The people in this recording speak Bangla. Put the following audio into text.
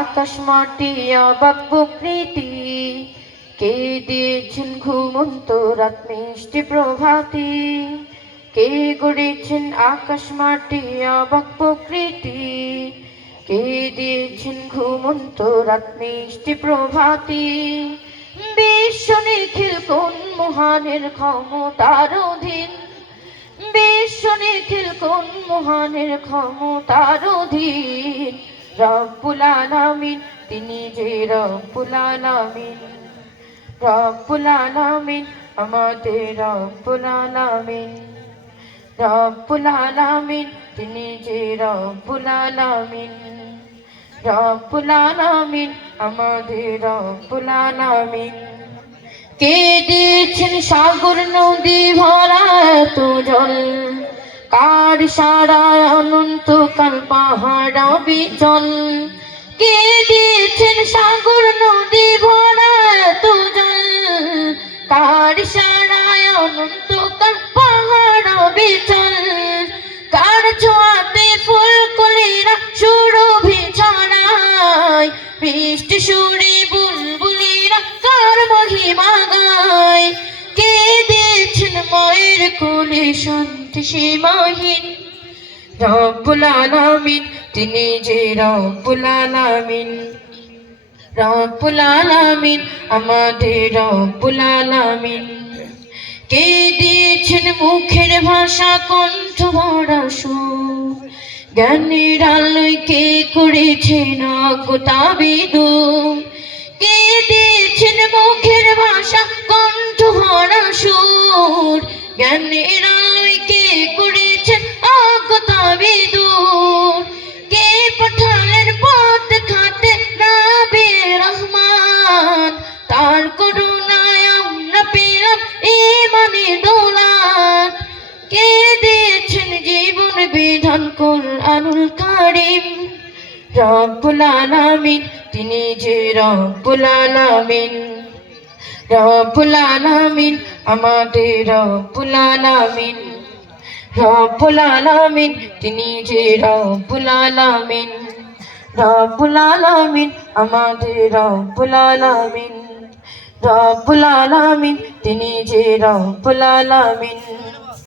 আকাশ মাটি অবাক প্রকৃতি, কে দিয়েছেন ঘুমন্ত রাত মিষ্টি প্রভাতি, কে গড়েছেন আকাশ মাটি অবাক প্রকৃতি, কে দিয়েছেন ঘুমন্ত রাত মিষ্টি প্রভাতি। বিশ্ব নিখিল কোন মহানের ক্ষমতার অধীন, বিশ্ব নিখিল কোন মহানের ক্ষমতার অধীন। রব্বুল আলামিন তিনি যে রব্বুল আলামিন, রব্বুল আলামিন আমাদের রব্বুল আলামিন, রব্বুল আলামিন তিনি যে রব্বুল আলামিন, রব্বুল আলামিন আমাদের রব্বুল আলামিন। কে দিয়েছেন সাগর নদী ভরা এত জল, কার সারায় অনন্তকাল পাহাড় বিচল। কে দিয়েছেন সাগর নদী ভরা এত জল, কার সারায় অনন্তকাল পাহাড় বিচল। কার ছোঁয়াতে ফুলকলিরা সুরভি ছড়ায়, মিষ্টি সুরে বুলবুলিরা কার মহিমা গায়। কে দিয়েছেন মায়ের কোলে শান্তি সীমাহীন, রব্বুল আলামিন তিনি যে রব্বুল আলামিন, রব্বুল আলামিন আমাদের রব্বুল আলামিন। কে দিয়েছেন মুখের ভাষা কণ্ঠ ভরা সুর, জ্ঞানের আলোয় কে করেছেন অজ্ঞতাবিদূর। কে দিয়েছেন মুখের ভাষা কণ্ঠ ভরা সুর, জ্ঞানের আলোয় কে করেছেন অজ্ঞতাবিদূর। কে পাঠালেন পথ দেখাতে নবী রহমান, তার করুণায় আমরা পেলাম ঈমানের দৌলত। কে দিয়েছেন জীবন বিধান কুরআনুল কারীম, রব্বুল আলামিন তিনি যে রব্বুল আলামিন, রব্বুল আলামিন আমাদের রব্বুল আলামিন, রব্বুল আলামিন তিনি যে রব্বুল আলামিন, রব্বুল আলামিন আমাদের রব্বুল আলামিন, রব্বুল আলামিন তিনি যে রব্বুল আলামিন।